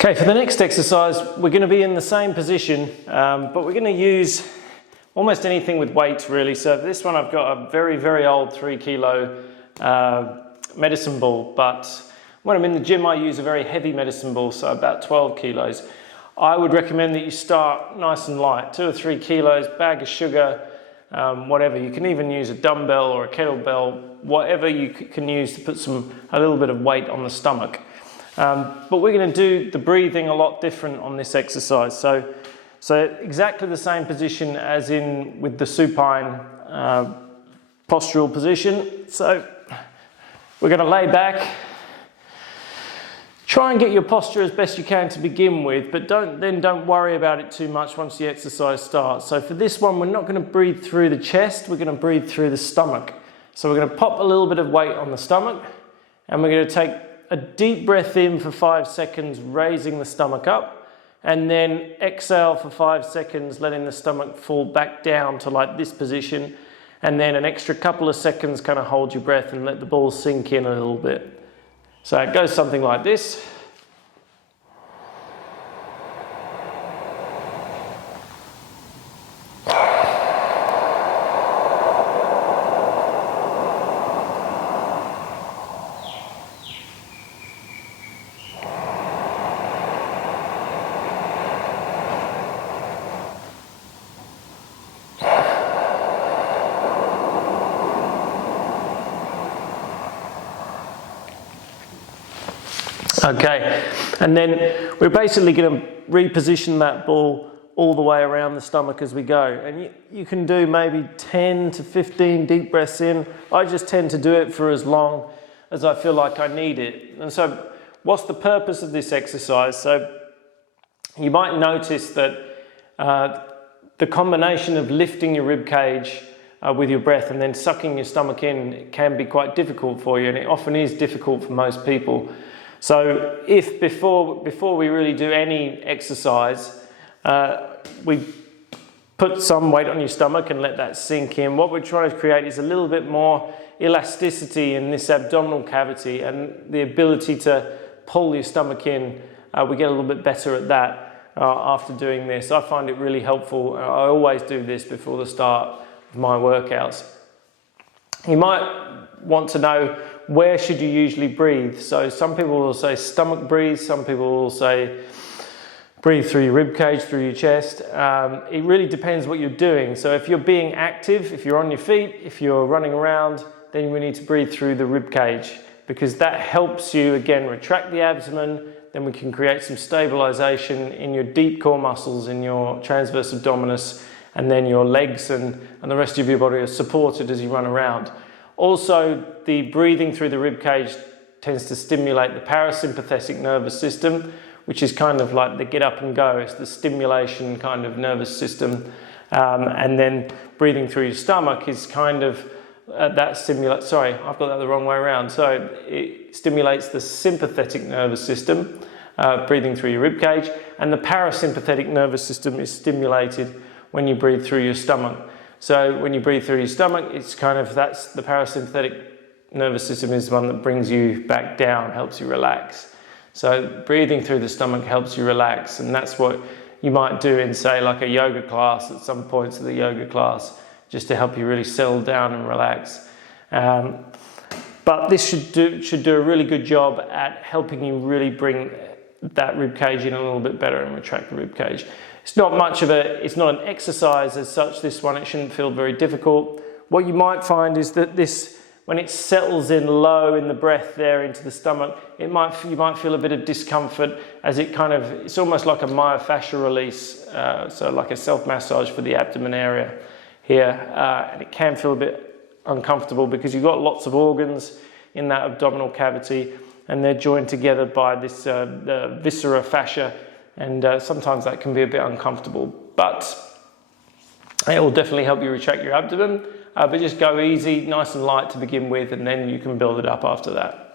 Okay, for the next exercise, we're going to be in the same position, but we're going to use almost anything with weights really. So for this one, I've got a very, very old 3 kilo medicine ball, but when I'm in the gym, I use a very heavy medicine ball, so about 12 kilos. I would recommend that you start nice and light, 2 or 3 kilos, bag of sugar, whatever. You can even use a dumbbell or a kettlebell, whatever you can use to put a little bit of weight on the stomach. But we're going to do the breathing a lot different on this exercise. So exactly the same position as in with the supine postural position. So we're going to lay back. Try and get your posture as best you can to begin with, but don't worry about it too much once the exercise starts. So for this one, we're not going to breathe through the chest, we're going to breathe through the stomach. So we're going to pop a little bit of weight on the stomach, and we're going to take a deep breath in for 5 seconds, raising the stomach up, and then exhale for 5 seconds, letting the stomach fall back down to like this position, and then an extra couple of seconds, kind of hold your breath and let the ball sink in a little bit. So it goes something like this. Okay, and then we're basically going to reposition that ball all the way around the stomach as we go. And you can do maybe 10 to 15 deep breaths in. I just tend to do it for as long as I feel like I need it. And so what's the purpose of this exercise? So you might notice that the combination of lifting your rib cage with your breath and then sucking your stomach in can be quite difficult for you, and it often is difficult for most people. So if before we really do any exercise, we put some weight on your stomach and let that sink in, what we're trying to create is a little bit more elasticity in this abdominal cavity and the ability to pull your stomach in. We get a little bit better at that after doing this. I find it really helpful. I always do this before the start of my workouts. You might want to know, where should you usually breathe? So some people will say stomach breathe, some people will say breathe through your rib cage, through your chest. It really depends what you're doing. So if you're being active, if you're on your feet, if you're running around, then we need to breathe through the rib cage, because that helps you, again, retract the abdomen. Then we can create some stabilization in your deep core muscles, in your transverse abdominis, and then your legs and the rest of your body are supported as you run around. Also, the breathing through the rib cage tends to stimulate the parasympathetic nervous system, which is kind of like the get up and go. It's the stimulation kind of nervous system. And then breathing through your stomach is kind of that stimulates, sorry, I've got that the wrong way around. So it stimulates the sympathetic nervous system, breathing through your rib cage, and the parasympathetic nervous system is stimulated when you breathe through your stomach. So when you breathe through your stomach, it's kind of, that's the parasympathetic nervous system is the one that brings you back down, helps you relax. So breathing through the stomach helps you relax, and that's what you might do in, say, like a yoga class at some points of the yoga class, just to help you really settle down and relax. But this should do a really good job at helping you really bring that rib cage in a little bit better and retract the rib cage. It's not an exercise as such, this one. It shouldn't feel very difficult. What you might find is that this, when it settles in low in the breath there into the stomach, you might feel a bit of discomfort as it's almost like a myofascial release, so like a self-massage for the abdomen area here. And it can feel a bit uncomfortable because you've got lots of organs in that abdominal cavity, and they're joined together by this the viscera fascia. And sometimes that can be a bit uncomfortable, but it will definitely help you retract your abdomen. But just go easy, nice and light to begin with, and then you can build it up after that.